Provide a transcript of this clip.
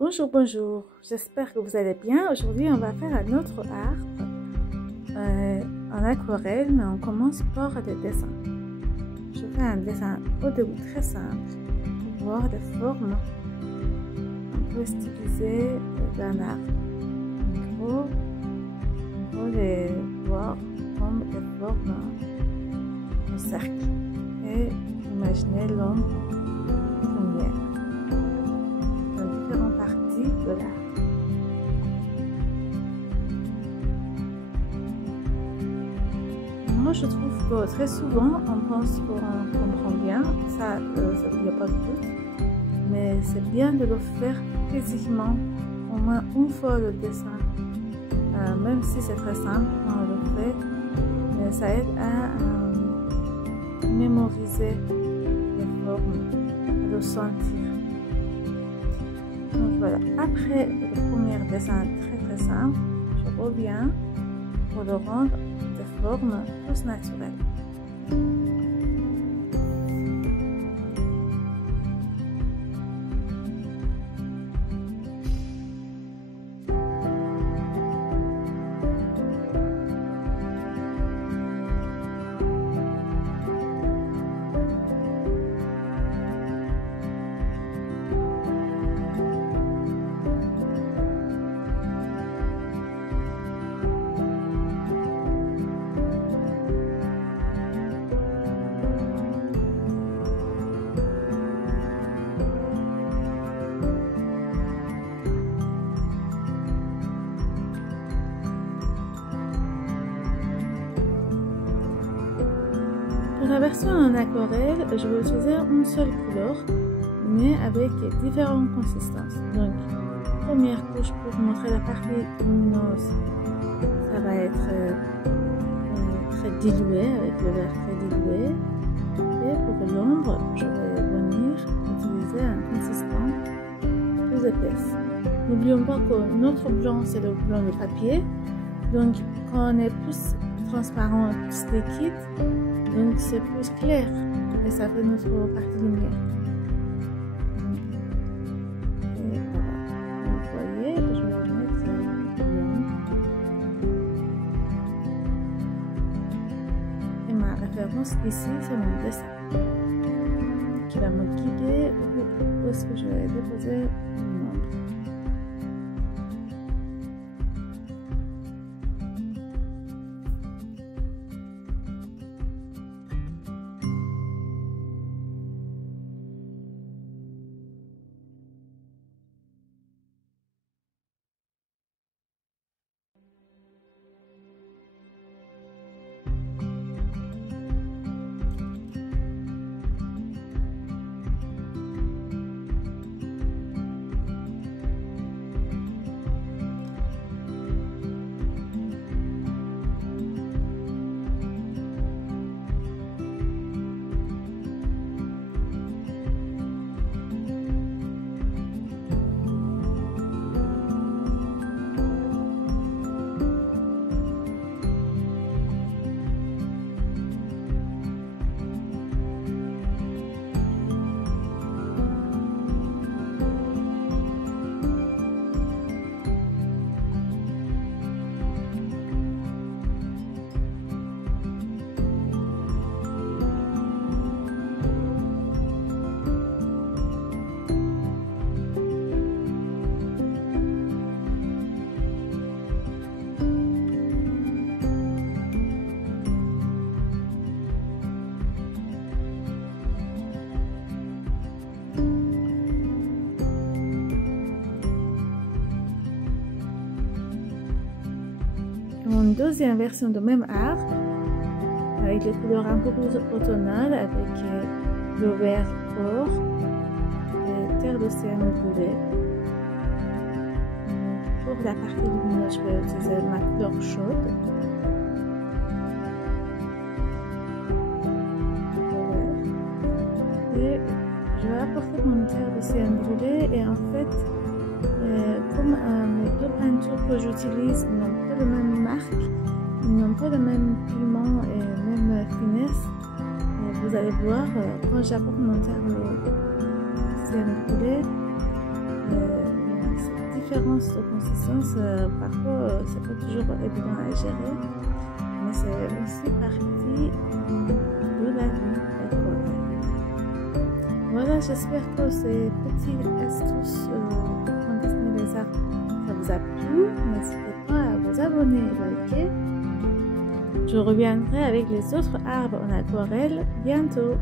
Bonjour, bonjour, j'espère que vous allez bien. Aujourd'hui, on va faire un autre arbre en aquarelle, mais on commence par des dessins. Je fais un dessin au début très simple pour voir des formes un peu stylisées d'un arbre. En gros, on peut les voir comme des formes en cercle et imaginer l'ombre d'une lumière dans différentes parties de l'arbre. Moi, je trouve que très souvent, on pense qu'on comprend bien, ça, il n'y a pas de doute, mais c'est bien de le faire physiquement, au moins une fois le dessin, même si c'est très simple quand on le fait, mais ça aide à mémoriser les formes, à le sentir. Donc voilà, après le premier dessin très simple, je reviens pour le rendre de forme plus naturelle. Pour la version en aquarelle, je vais utiliser une seule couleur, mais avec différentes consistances. Donc, première couche pour montrer la partie lumineuse, ça va être très dilué, avec le vert très dilué. Et pour l'ombre, je vais venir utiliser un consistant plus épaisse. N'oublions pas que notre blanc, c'est le blanc de papier. Donc, quand on est plus transparent et plus liquide, donc c'est plus clair et ça fait notre partie lumière. Et voilà, vous voyez, je vais mettre blanc. Et ma référence ici, c'est mon dessin qui va me guider où est-ce que je vais déposer mon ombre. Une deuxième version de même arbre avec les couleurs un peu plus automnales, avec le vert or et terre d'océan brûlée. Pour la partie lumineuse, je vais utiliser ma couleur chaude. Et je vais apporter mon terre d'océan brûlée et en fait, comme mes deux peintures que j'utilise n'ont pas la même marque, n'ont pas le même pigment et même finesse, vous allez voir quand j'apporte mon terre d'océan brûlée, différences de consistance, parfois, c'est pas toujours évident à gérer, mais c'est aussi partie de la vie d'aquarelle. Voilà, j'espère que ces petites astuces pour dessiner les arbres, ça vous a plu. N'hésitez pas à vous abonner et liker. Je reviendrai avec les autres arbres en aquarelle bientôt.